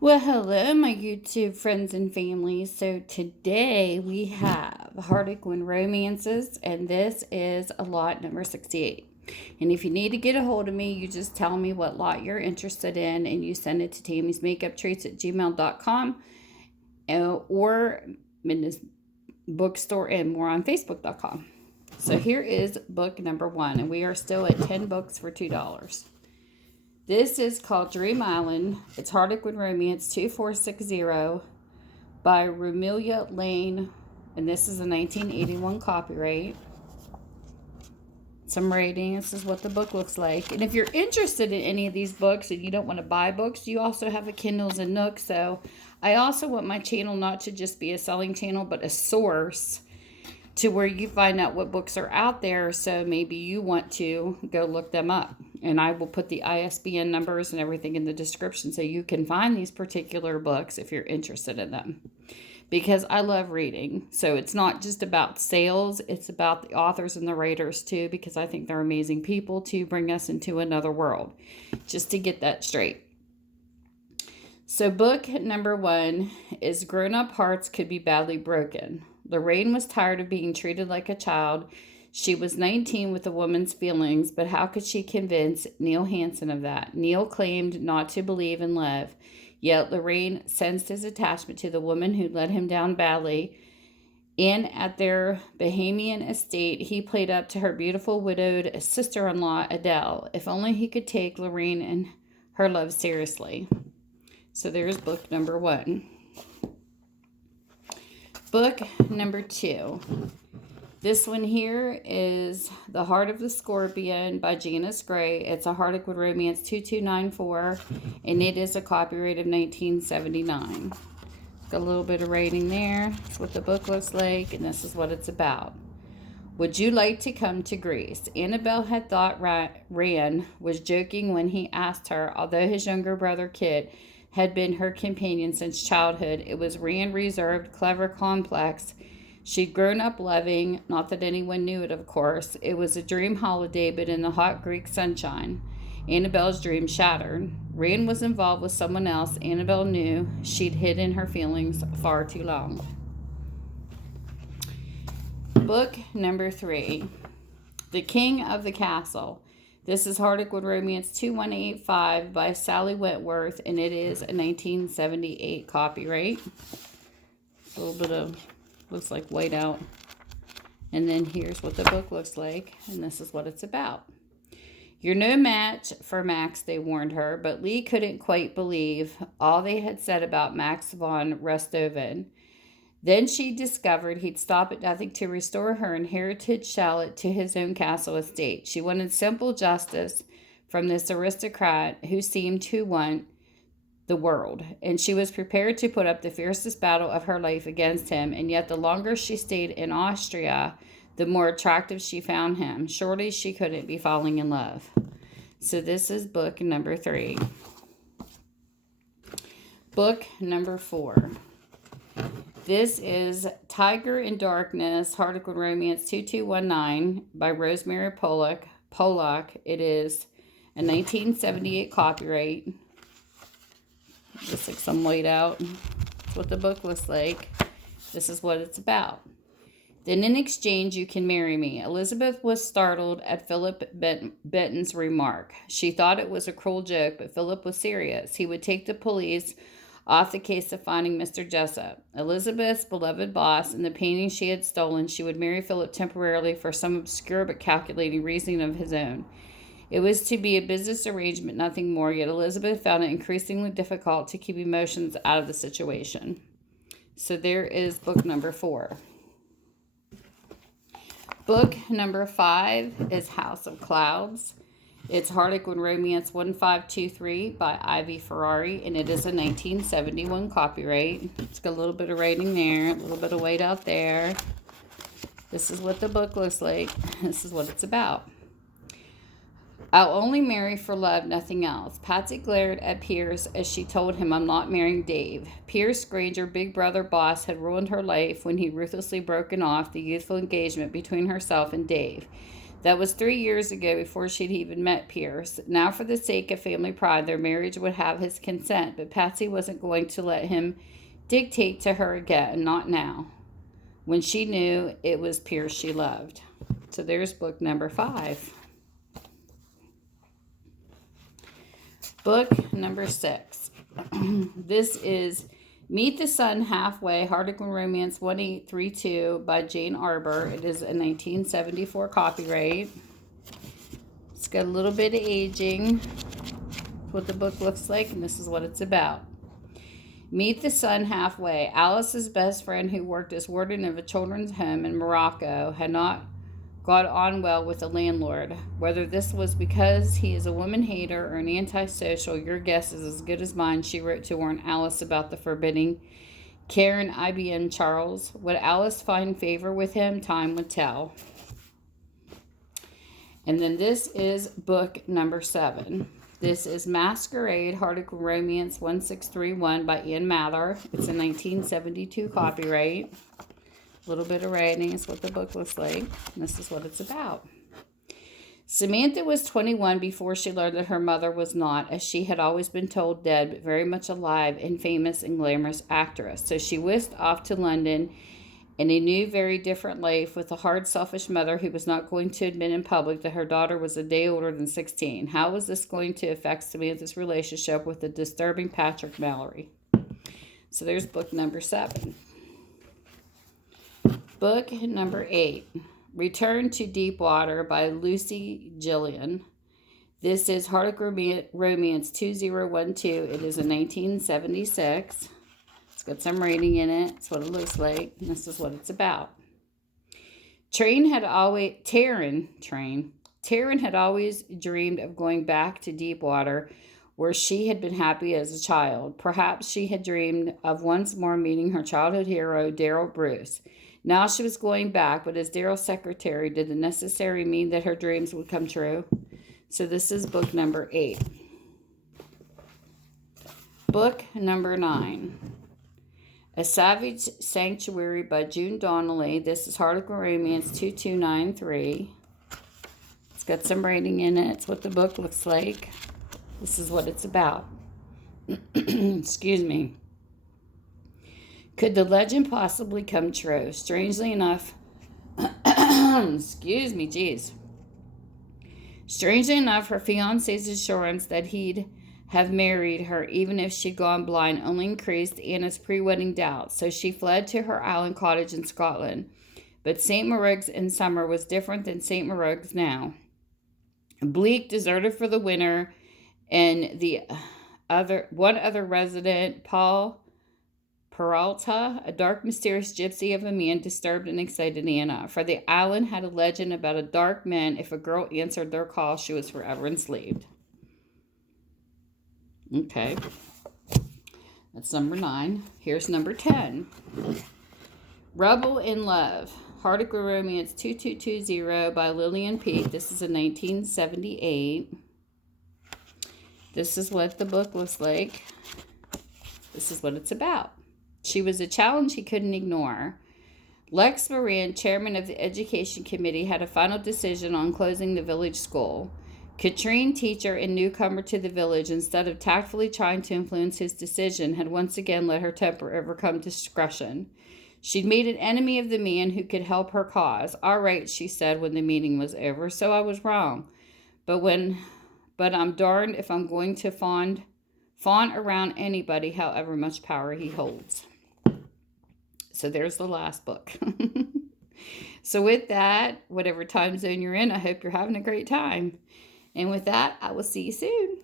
Well, hello, my YouTube friends and family. So today we have Harlequin Romances, and this is a lot number 68. And if you need to get a hold of me, you just tell me what lot you're interested in, and you send it to TammysMakeupTreats@gmail.com or Midness Bookstore and more on Facebook.com. So here is book number 1, and we are still at 10 books for $2. This is called Dream Island. It's Harlequin Romance 2460 by Roumelia Lane, and this is a 1981 copyright. Some rating. This is what the book looks like. And if you're interested in any of these books and you don't want to buy books, you also have a Kindles and Nook. So I also want my channel not to just be a selling channel, but a source to where you find out what books are out there. So maybe you want to go look them up. And I will put the ISBN numbers and everything in the description so you can find these particular books if you're interested in them. Because I love reading. So it's not just about sales, it's about the authors and the writers too, because I think they're amazing people to bring us into another world. Just to get that straight. So book number 1 is Grown Up Hearts Could Be Badly Broken. Lorraine was tired of being treated like a child. She was 19 with a woman's feelings, but how could she convince Neil Hansen of that? Neil claimed not to believe in love, yet Lorraine sensed his attachment to the woman who let him down badly. And at their Bahamian estate, he played up to her beautiful widowed sister-in-law, Adele. If only he could take Lorraine and her love seriously. So there's book number 1. Book number 2. This one here is The Heart of the Scorpion by Janice Gray. It's a Harlequin Romance 2294, and it is a copyright of 1979. Got a little bit of rating there. That's what the book looks like, and this is what it's about. Would you like to come to Greece? Annabelle had thought Rand was joking when he asked her, although his younger brother Kit had been her companion since childhood. It was Rand reserved, clever, complex. She'd grown up loving, not that anyone knew it, of course. It was a dream holiday, but in the hot Greek sunshine. Annabelle's dream shattered. Rand was involved with someone else. Annabelle knew she'd hidden her feelings far too long. Book number 3, The King of the Castle. This is Harlequin Romance 2185 by Sally Wentworth, and it is a 1978 copyright. A little bit of, looks like whiteout. And then here's what the book looks like, and this is what it's about. You're no match for Max, they warned her, but Lee couldn't quite believe all they had said about Max von Restoven. Then she discovered he'd stop at nothing to restore her inherited shallot to his own castle estate. She wanted simple justice from this aristocrat who seemed to want the world, and she was prepared to put up the fiercest battle of her life against him, and yet the longer she stayed in Austria, the more attractive she found him. Surely she couldn't be falling in love. So this is book number 3. Book number 4. This is Tiger in Darkness, Harlequin Romance 2219 by Rosemary Pollock. It is a 1978 copyright. Just like some white out. That's what the book looks like. This is what it's about. Then in exchange, you can marry me. Elizabeth was startled at Philip Benton's remark. She thought it was a cruel joke, but Philip was serious. He would take the police off the case of finding Mr. Jessup. Elizabeth's beloved boss and the painting she had stolen, she would marry Philip temporarily for some obscure but calculating reason of his own. It was to be a business arrangement, nothing more, yet Elizabeth found it increasingly difficult to keep emotions out of the situation. So there is book number 4. Book number 5 is House of Clouds. It's Harlequin Romance 1523 by Ivy Ferrari, and it is a 1971 copyright. It's got a little bit of writing there, a little bit of weight out there. This is what the book looks like. This is what it's about. I'll only marry for love, nothing else. Patsy glared at Pierce as she told him, I'm not marrying Dave. Pierce Granger, big brother boss, had ruined her life when he ruthlessly broken off the youthful engagement between herself and Dave. That was 3 years ago before she'd even met Pierce. Now, for the sake of family pride, their marriage would have his consent, but Patsy wasn't going to let him dictate to her again, not now, when she knew it was Pierce she loved. So there's book number 5. Book number 6. This is Meet the Sun Halfway, Harlequin Romance 1832 by Jane Arbor. It is a 1974 copyright. It's got a little bit of aging, what the book looks like, and this is what it's about. Meet the Sun Halfway. Alice's best friend, who worked as warden of a children's home in Morocco, had not got on well with the landlord. Whether this was because he is a woman hater or an antisocial, your guess is as good as mine, she wrote to warn Alice about the forbidding Karen IBM Charles. Would Alice find favor with him? Time would tell. And then this is book number 7. This is Masquerade Heart Romance 1631 by Ann Mather. It's a 1972 copyright. A little bit of writing is what the book looks like. And this is what it's about. Samantha was 21 before she learned that her mother was not, as she had always been told, dead, but very much alive and famous and glamorous actress. So she whisked off to London in a new, very different life with a hard, selfish mother who was not going to admit in public that her daughter was a day older than 16. How was this going to affect Samantha's relationship with the disturbing Patrick Mallory? So there's book number 7. Book number 8, Return to Deepwater by Lucy Gillen. This is Harlequin Romance 2012. It is a 1976. It's got some writing in it. That's what it looks like. And this is what it's about. Taryn had always dreamed of going back to Deepwater, where she had been happy as a child. Perhaps she had dreamed of once more meeting her childhood hero, Darrell Bruce. Now she was going back, but as Darrell's secretary, did the necessary mean that her dreams would come true? So this is book number 8. Book number 9. A Savage Sanctuary by June Donnelly. This is Harlequin Romance 2293. It's got some writing in it. It's what the book looks like. This is what it's about. Excuse me. Could the legend possibly come true? Strangely enough, excuse me, geez. Strangely enough, her fiancé's assurance that he'd have married her even if she'd gone blind only increased Anna's pre-wedding doubts, so she fled to her island cottage in Scotland. But St. Morogues in summer was different than St. Morogues now. Bleak, deserted for the winter, and one other resident, Paul Peralta, a dark, mysterious gypsy of a man, disturbed and excited Anna. For the island had a legend about a dark man. If a girl answered their call, she was forever enslaved. Okay. That's number 9. Here's number 10. Rubble in Love. Harlequin Romance 2220 by Lilian Peake. This is a 1978. This is what the book looks like. This is what it's about. She was a challenge he couldn't ignore. Lex Moran, chairman of the education committee, had a final decision on closing the village school. Katrine, teacher and newcomer to the village, instead of tactfully trying to influence his decision, had once again let her temper overcome discretion. She'd made an enemy of the man who could help her cause. All right, she said when the meeting was over, so I was wrong. But I'm darned if I'm going to fawn around anybody, however much power he holds. So there's the last book. So with that, whatever time zone you're in, I hope you're having a great time. And with that, I will see you soon.